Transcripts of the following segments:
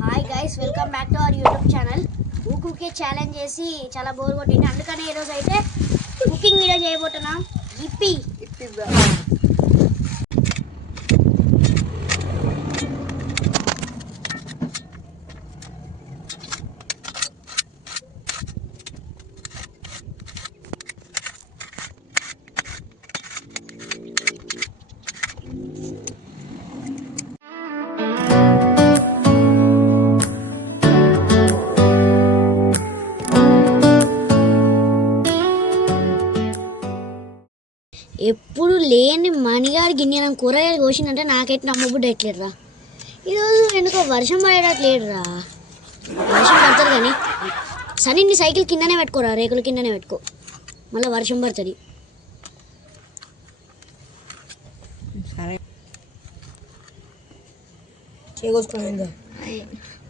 Hi guys, welcome back to our YouTube channel. ఊకుకే challenge చేసి చాలా బోర్ కొట్టింది, అందుకని ఈరోజు అయితే కుకింగ్ వీడియో చేయబోతున్నాం. ఇప్పి ఎప్పుడు లేని మణిగారు గిన్నెనం కూరగాయలు కోసిందంటే నాకైతే నమ్మబుడ్డ ఎట్లేదురా. ఈరోజు ఎందుకో వర్షం పడేటట్లేదురా. వర్షం పడుతుంది కానీ సరే నీ సైకిల్ కిందనే పెట్టుకోరా, రేకుల కిందనే పెట్టుకో, మళ్ళీ వర్షం పడుతుంది.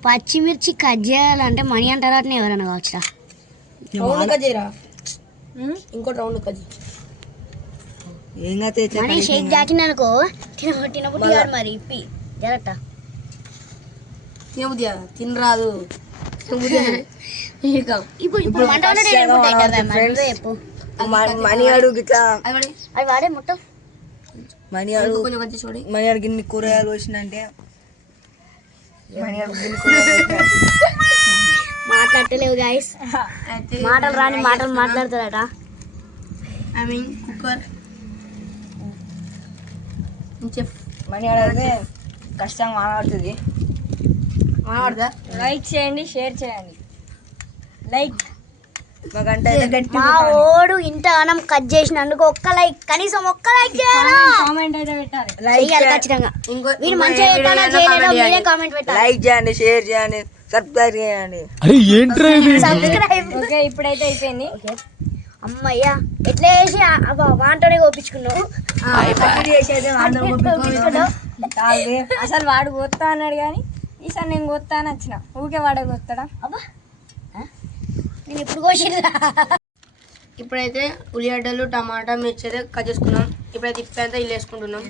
పచ్చిమిర్చి కట్ చేయాలంటే మణి అంటారా అట్నే ఎవరైనా కావచ్చురా. ఇంకో రౌండ్ కజ్జి మనీ షేక్ జాకిందనుకో తినబుద్ధి కాదు. మరి ఇప్పి జరగట తినబుద్ది తినరాదు. ఇప్పుడు మనీ అడుగు ఇట్లా అది వాడే మొత్తం మనీ అడుగు కొంచెం కజ్జి చూడి. మనీ అడుగు ఇన్ని కూరగాయలు వచ్చిందంటే మాట్లాడలేవు గాయస్, మాటలు రాని మాటలు మాట్లాడతారట. I mean cooker chef money అడిగితే కష్టంగా మాట్లాడుతుంది. మాట్లాడదా? లైక్ చేయండి, షేర్ చేయండి. లైక్ మాకంటే మా ఓడు ఇంత అన్నం కట్ చేసినందుకు ఒక్క లైక్, కనీసం ఒక్క లైక్ చేయాలి, కామెంట్ అయితే పెట్టాలి. ఖచ్చితంగా. మీరు మంచిగా చెప్పాలా చేయలేదో మీరే కామెంట్ పెట్టాలి. లైక్ చేయండి, షేర్ చేయండి, సబ్స్క్రైబ్ చేయండి. సబ్స్క్రైబ్. ఓకే, ఇప్పుడైతే అయిపోయింది. అమ్మయ్యా ఎట్లా చేసి వాంటోనే కోపించుకున్నావు. అసలు వాడు కొత్తా అన్నాడు కానీ ఈసారి నేను కొత్తా అని వచ్చిన. ఊకే వాడే కొత్తాడా? అబ్బా నేను ఇప్పుడు కోసిరా. ఇప్పుడైతే ఉల్లిగడ్డలు, టమాటా, మిర్చి అయితే కట్ చేసుకున్నాం. ఇప్పుడైతే ఇప్పి అంతా ఇల్లు వేసుకుంటున్నాం.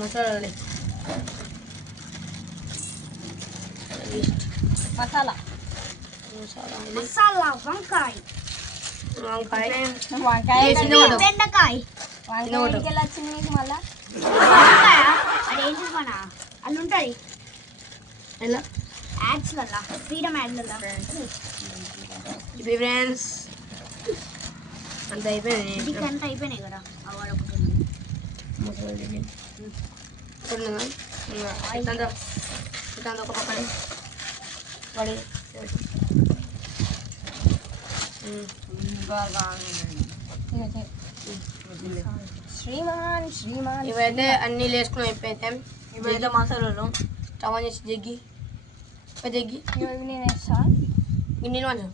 మసాలా మసాలా మసాలా వంకాయ వంకాయ బెండకాయ వచ్చింది మీకు మళ్ళా అది ఏం చూసుకోనా అది ఉంటుంది ఎలా యాడ్స్లల్లా, ఫ్రీడమ్ యాడ్లల్లా. ఇప్పుడు ఫ్రెండ్స్ అంత అయిపోయింది. అంతా అయిపోయినాయి కదా. ఒక పక్కన పడి శ్రీమాన్ శ్రీమాన్. ఇవైతే అన్నీ వేసుకుని అయిపోయితే ఇవైతే మసాలాలు స్టవ్ ఆన్ చేసి జగ్గి జగ్గి నేను వేస్తా. గిన్నెలు అని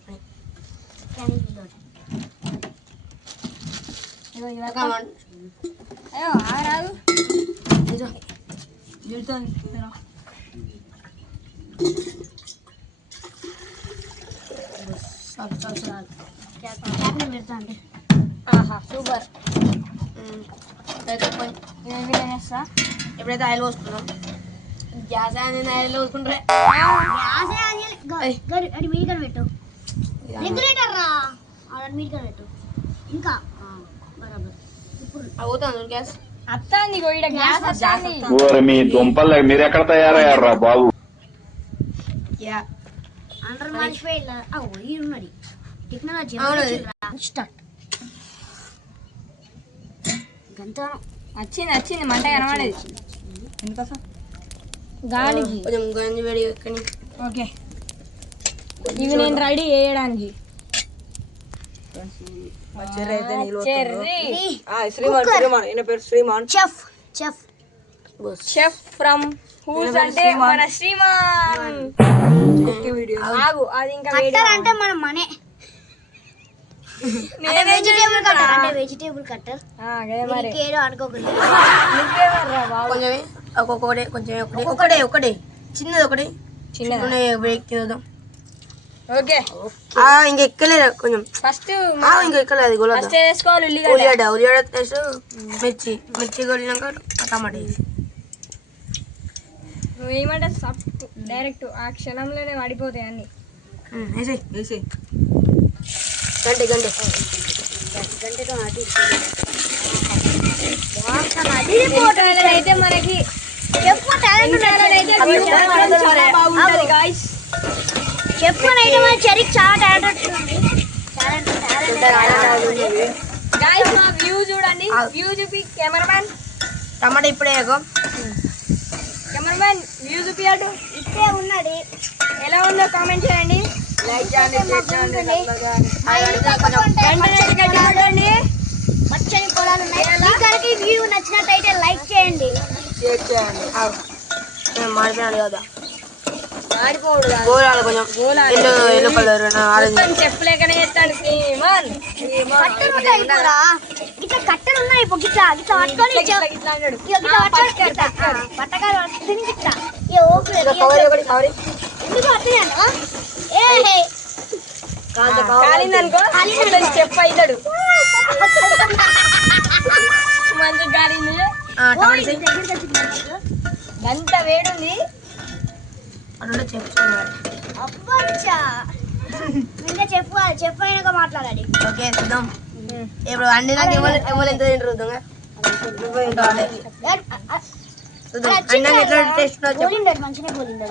అయ్యో ఆరాదు పెడతా అంటే ఆహా సూపర్. వేస్తా. ఎప్పుడైతే ఆయిల్ పోసుకున్నాం, గ్యాస్ నేను ఆయిల్ పోసుకుంటే అది మీడిగా పెట్టు, రెగ్యులేటర్ రా, అది మీడిగా పెట్టు. ఇంకా బరాబర్ ఇప్పుడు అవుతాను గ్యాస్ అత్తాంది గోయిడ గ్యాస్ అత్తాంది. మీ దుంపలు మీరు ఎక్కడ తయారయ్యారా బాబు? అందరూ మర్చిపోయి ఉన్నది టెక్నాలజీ స్టార్ట్. వచ్చింది మంట కనబడేది గాలికి. కొంచెం గంజి వేడి ఎక్కని. ఓకే, ఇవి నేను రెడీ చేయడానికి. చెఫ్ ఫ్రమ్ హూస్ అంటే మన శ్రీమాన్. ఆగు, అది ఇంకా అంటే మన మనే వెజిటేబుల్ కట్టర్ ఏదో అనుకోకుండా కొంచెం ఒక్కొక్కటే కొంచెం ఒకటే చిన్నది ఒకటి చిన్నదా బ్రేక్ తినదాం. ఓకే ఇంకా ఎక్కలేదు కొంచెం. ఫస్ట్ ఇంకా ఎక్కలేదు గోల. ఫస్ట్ వేసుకోవాలి ఉల్లిగడ్డ ఉల్లిగడ్డ వేసి మిర్చి కొట్టినాక టమాటా వేసి నువ్వు ఏమంటే డైరెక్ట్ ఆ క్షణంలోనే వాడిపోతాయి అన్ని. వేసి గంటే అయితే మనకి బాగుంటుంది గాయ్స్. చెప్పనైతే మన చెరికి చాలా టాలెంట్ గాయ్స్ మా వ్యూ చూడండి. వ్యూ చూపి కెమెరామ్యాన్. టమాటా ఇప్పుడే కెమెరామ్యాన్ వ్యూ చూపి అటు ఇట్టే ఉన్నది. ఎలా ఉందో కామెంట్ చేయండి. మచ్చని పొలాలు ఉన్నాయి. మీకు వ్యూ నచ్చినట్టయితే లైక్ చేయండి. మాడిపోయాడు కదా మాడిపోడు గోలాలు కొంచెం ఎల్లో కలర్ చెప్పలేకనే చేస్తాడు. కట్టెలు ఉంటాయి ఇప్పుడా? ఇట్లా కట్టెలు ఉన్నాయి. ఇప్పుడు గిట్లా గిట్లా పట్టుకొని పట్టకాయ గిట్లా ఎందుకు పట్టుకున్నాను? కాలిందనుకో స్టెప్ అవుతాడు. మంచి కాలింది. ఎంత వేడుంది. అబ్బచ్చా ఇంకా చెప్పు అయినాక మాట్లాడాలి. ఓకే చూద్దాం. ఇప్పుడు అన్ని నాకు ఎవరు ఎంత తింటారు చూద్దాం. టేస్ట్ మంచిగా పోలింది.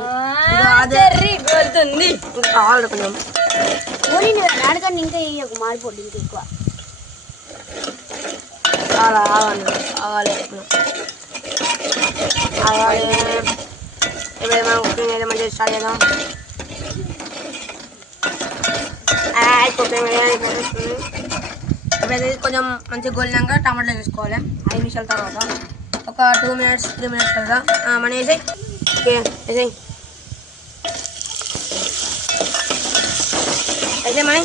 గోలుతుంది. కావాలి కొంచెం పోలింది దానికన్నా ఇంకా మారిపోద్ది ఇంకా ఎక్కువ. కావాలి ఎప్పుడైనా కుకింగ్ అయితే మంచిగా స్టార్ట్ చేద్దాం. ఇప్పుడైతే కొంచెం మంచిగా గోలినాక టమాటాలు వేసుకోవాలి. 5 నిమిషాల తర్వాత ఒక 2 మినిట్స్ 3 మినిట్స్ కదా మన వేసాయి. ఓకే వేసాయి అయితే మనీ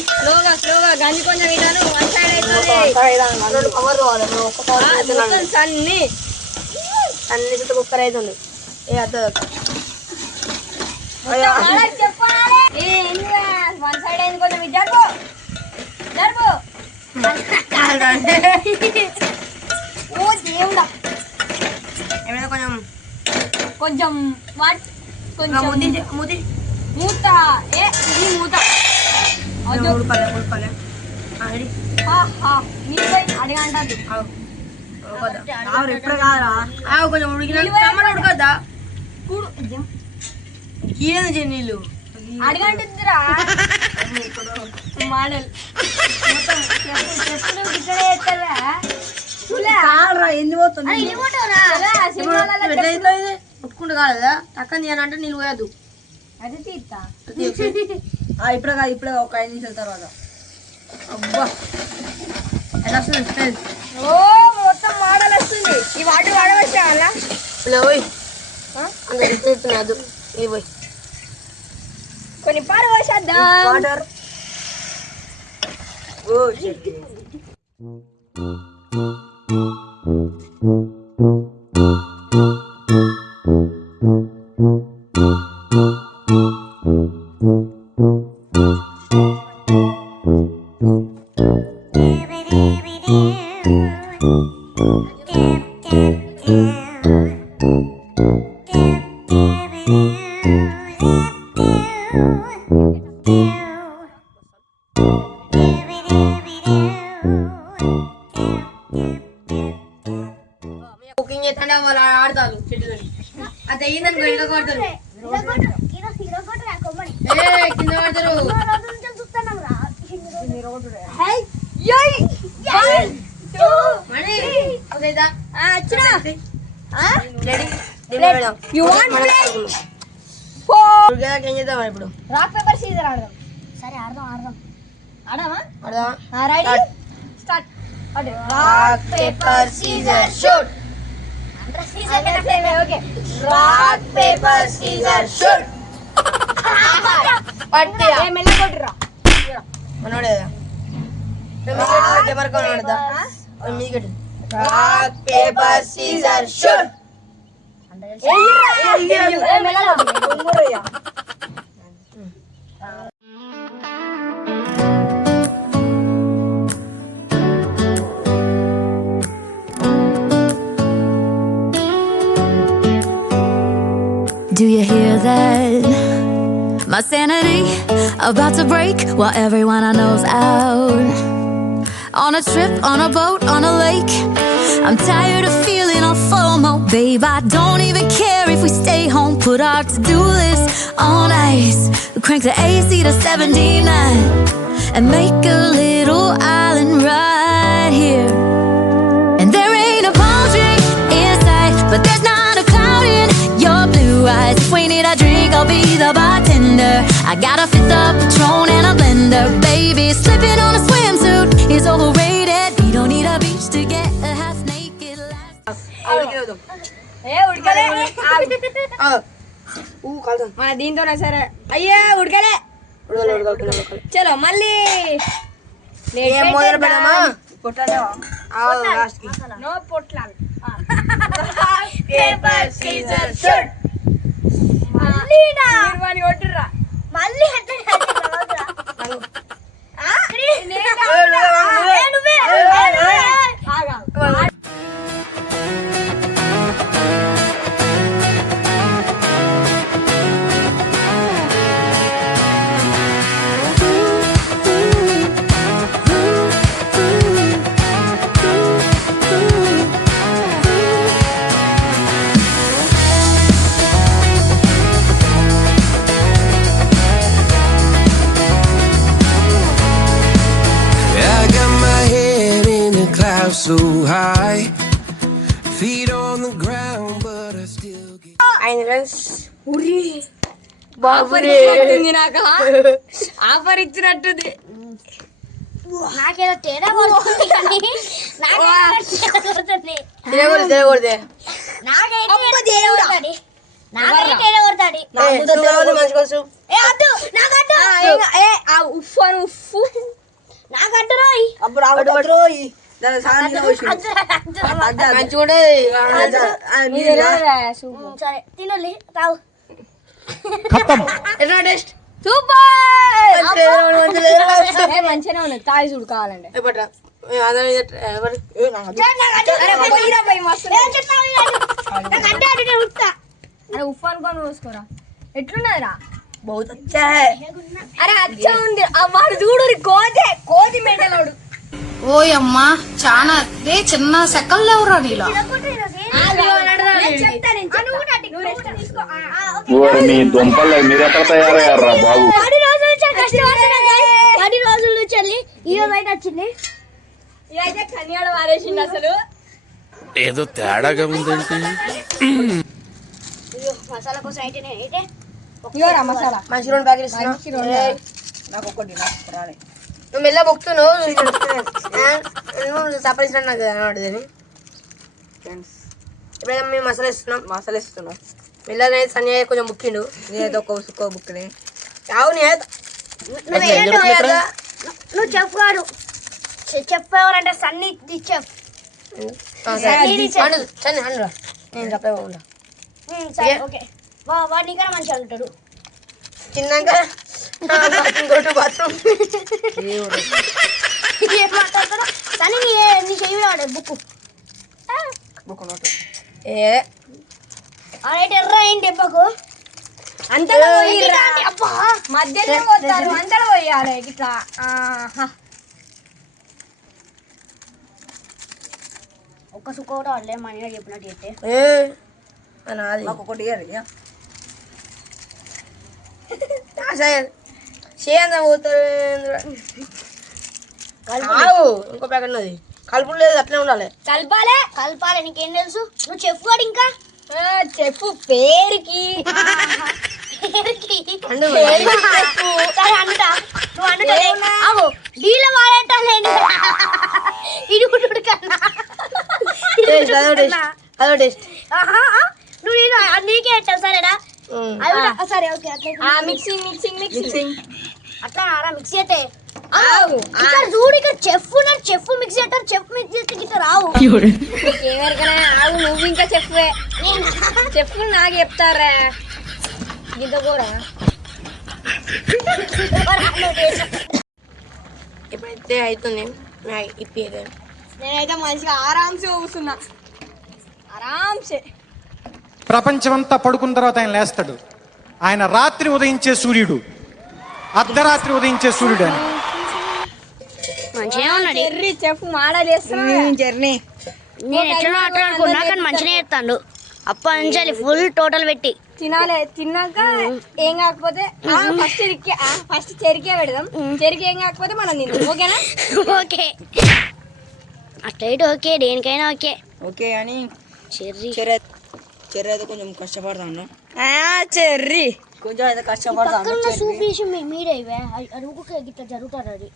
స్లోగా గంజి కొంచెం ఇటాను. వన్ సైడ్ అవుతుంది. కవర్ కావాలి. సన్ని అన్ని చుట్టూ కుక్కర్ అవుతుంది. ఏ అర్థం వన్ సైడ్ అయింది కొంచెం జరుపు ఓ దేవుడా. ఏమైనా కొంచెం కొంచెం కొంచెం మూతి మూత ఇది మూత ఉడకాలి అడగంటది. ఎప్పుడు కాదురా కొంచెం ఉడికిన టమాటా ఉడకద్దా? గీయను నీళ్ళు అడగంటుందిరా మోడల్ మొత్తం చెప్పులు ఇక్కడే ఎత్తరా ఎన్ని పోతుంది ముట్టుకుంటూ కాలేదా? టక్కని తీయాలంటే నీళ్ళు పోయద్దు. అది తీస్తా ఇప్పుడే ఒక 5 నిమిషాల తర్వాత. అబ్బా ఎలా వస్తుంది స్మెల్? ఓ మొత్తం మోడల్ వస్తుంది. ఈ వాటర్ వాడవచ్చా అలా పోయి అంత ఎత్తున్నది. ఇది పోయి కొన్ని పారు పోసేద్దాం. వాటర్ కుకింగ్ చేస్తుంటే వాళ్ళు ఆడతారు చెట్లు. అది అయ్యిందని వెనుక కొడతారు. కింద పడతారు. ఏం చేద్దాం ఇప్పుడు? రాక్ పేపర్ సీజర్ ఆడదాం. సరే ఆడదాం ఆడమా ఆడదాం. Ready start. Rock paper scissor shoot. Okay rock paper scissor shoot. పట్టియా మెల్ల కొట్టురా. మనోడేదా కెమెరా కొనోడదా మీగటి. Rock paper scissor shoot. మెల్ల Do you hear that? My sanity about to break while everyone I know's out. On a trip, on a boat, on a lake. I'm tired of feeling all FOMO, babe. I don't even care if we stay home. Put our to-do list on ice. Crank the AC to 79 and make a little island right here. And there ain't a palm tree in sight, but there's not a cloud in your blue eyes. If we need a drink, I'll be the bartender. I got a fifth of Patron and a blender, baby. Slipping on a swimsuit is overrated. We don't need a beach to get a half naked laugh. ఏ ఉడకలే మన దీంతోనే సరే అయ్యే ఉడకలే చలో మళ్ళీ మొదలు పెడమా no పొట్లాలు paper scissor shoot మళ్ళీ కొట్టుర్రా మళ్ళీ I got my head in the clouds so high, feet on the ground, but I still get. అయింది ఫ్రెండ్స్ ఆఫర్ ఇచ్చినట్టుంది నాకు ఆఫర్ ఇచ్చినట్టుంది నాకేదో తేడా కొడుతుంది కానీ నాకేదో కొడుతుంది తిరగకూడదే నాకైతే తేడా కొడతాడు నాకైతే తేడా కొడతాడు మంచి కొలుసు ఏ అద్దు నాకట్టు ఏ ఆ ఉఫ్ అని ఉఫ్ నాకట్టు రోయ్ అప్పుడు అప్పుడు మంచిగా సరే తినలే తావు ఎట్లా టేస్ట్ మంచిగానే ఉన్నది తాయి చూడు కావాలంటే అరే ఉఫ్ అనుకొని చూసుకోరా ఎట్లున్నదిరా बहुत अच्छा है అరే అచ్చా ఉంది వాడు చూడు కోతి మెడలోడు ఓయమ్మా చాలా రే చిన్న సెకల్ లేవురా నీలో ఓరి మీ దుంపలు మీరు ఎక్కడ తయారయ్యారా బాబు 10 రోజుల నుంచి వెళ్ళి ఈ రోజు అయితే వచ్చింది ఇదైతే కన్యాడు వారేసిండు అసలు ఏదో తేడాగా ఉందేంటి మసాలా కోసం అయితే ఇవ్వరా మసాలా మంచి రెండు ప్యాకెట్ ఇస్తున్నా నాకు ఒకటి నువ్వు మెల్ల బొక్కుతున్నావు నువ్వు సపరేషన్ నాకు కనబడదని ఇప్పుడైతే మేము మసాలా ఇస్తున్నాం మెల్లగా సన్యాయ కొంచెం బుక్కిండు నేనైతే ఒక్క బుక్ని అవును నువ్వు చెఫ్ కాదు చెఫ్ ఎవరంటే సన్నీ ది చెఫ్ నేను చెప్పే ఓకే వాడు నీకన్నా మంచిగా ఉంటాడు తిన్నాక ఇంకోటి బాత్రూమ్ ఏం మాట్లాడుతాడు సన్నీ నీ చెయ్యి వాడు బుక్ ఏ అరైతే ఎర్ర అయింది దెబ్బకు అంతలో పోయిర్రా. అబ్బా మధ్యలో పోతారు అంతలో పోయాలి ఇట్లా ఒక్క సుక్క కూడా వాళ్ళే మనీ చెప్పినట్టు అయితే నాది ఒకటి చేయంత పోతారు ఇంకో ప్యాకెట్ ఉన్నది కలుపు లేదు అట్లే ఉండాలి కలపాలి నీకేం తెలుసు నువ్వు చెఫ్ వాడు ఇంకా చెప్పు పేరుకి సరే అంటా నువ్వు అంటావు డీల వాడేటాలేండి ఇది కన్నా అదో టేస్ట్ నువ్వు నేను నీకే అంటావు సరేనా అది కూడా సరే ఓకే అట్లా మిక్సింగ్ అట్లా ఆరా మిక్సీ అయితే ఇక్కడ చూడు ఇక్కడ చెఫ్ మిక్సీ అంటారు చెఫ్ మిక్సీ అయితే గిట్ట రావు ఎవరికైనా ఆవు నువ్వు ఇంకా చెప్పు నాకు చెప్తారా ఇంత కూడా ఇప్పుడైతే అవుతుంది ఇప్పి నేనైతే మంచిగా ఆరామ్సే కూర్చున్నా ఆరామ్సే ప్రపంచమంతా పడుకున్న తర్వాత ఆయన లేస్తాడు. ఆయన రాత్రి ఉదయించే సూర్యుడు, అర్ధరాత్రి ఉదయించే సూర్యుడు అని. మంచిగా ఉన్నాడు. జర్రీ చెప్పు మాడలేస్తున్నా జర్నీ. నేను ఎట్లా అనుకున్నా కానీ మంచిగా చేస్తాడు. అప్పటి నుంచి ఫుల్ టోటల్ పెట్టి తినాలి. తిన్నాక ఏం కాకపోతే ఫస్ట్ చెరికే పెడదాం. చెరికి ఏం కాకపోతే మనం తిందాం. ఓకేనా? ఓకే అట్లా ఇటు ఓకే, దేనికైనా ఓకే. ఓకే అని చెర్రీ చెర్రీ అయితే కొంచెం కష్టపడతాను. చెర్రీ కొంచెం అయితే కష్టపడతాను. పక్కన సూప్ వేసి మీరే అడుగుకే గిట్లా జరుగుతుంది. అది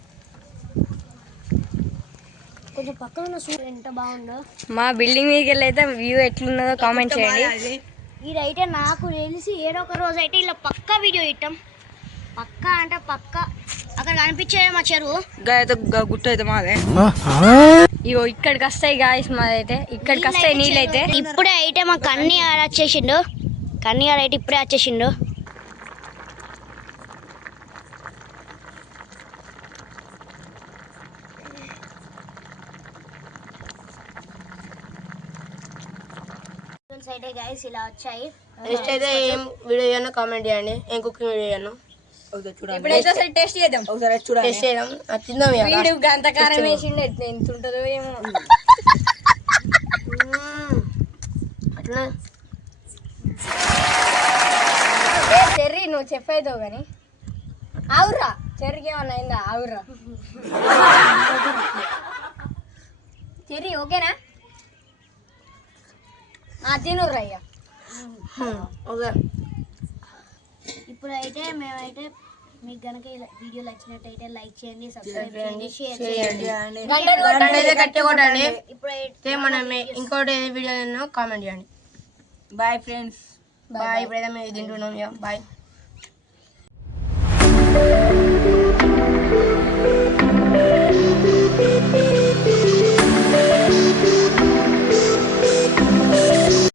కొంచెం పక్కన సూప్ ఎంత బాగుందో. మా బిల్డింగ్ మీదకి వెళ్ళి అయితే వ్యూ ఎట్లున్నదో కామెంట్ చేయండి. ఇదైతే నాకు తెలిసి ఏదో ఒక రోజు అయితే ఇలా పక్కా వీడియో ఇట్టాం. పక్కా అంటే పక్కా అక్కడ కనిపించేది మా చెరువు. గుట్ట అయితే మాదే. ఇగో ఇక్కడికి వస్తాయి గాయస్. మాదైతే ఇక్కడికి వస్తాయి నీళ్ళు అయితే. ఇప్పుడే అయితే మా కన్నీగాడు వచ్చేసిండు. కన్నీగాడు అయితే ఇప్పుడే వచ్చేసిండు. అయితే గైస్ ఇలా వచ్చాయి. నెక్స్ట్ అయితే ఏం వీడియో చేయను కామెంట్ చేయండి. ఏం కుకింగ్ వీడియో చేయను ఇప్పుడైతే ఒకసారి టేస్ట్ చేద్దాం. టేస్ట్ చేయడం తిందాం. వీడు గంతకారం వేసిండు. ఎంత ఉంటుందో ఏమో. అట్లా చెర్రీ నువ్వు చెప్పేదో కానీ ఆవురా. చెర్రీకి ఏమన్నా అయిందా? ఆవురా చెర్రీ. ఓకేనా? తినుర్రా అయ్యా. ఓకే. ఇప్పుడైతే మేమైతే మీకు కనుక వీడియో నచ్చినట్టయితే లైక్ చేయండి, సబ్స్క్రైబ్ చేయండి, షేర్ చేయండి. గట్టి కొట్టండి. ఇప్పుడైతే మనం ఇంకోటి వీడియో కామెంట్ చేయండి. Bye friends. బాయ్. ఇప్పుడైతే మేము తింటున్నాం. బాయ్.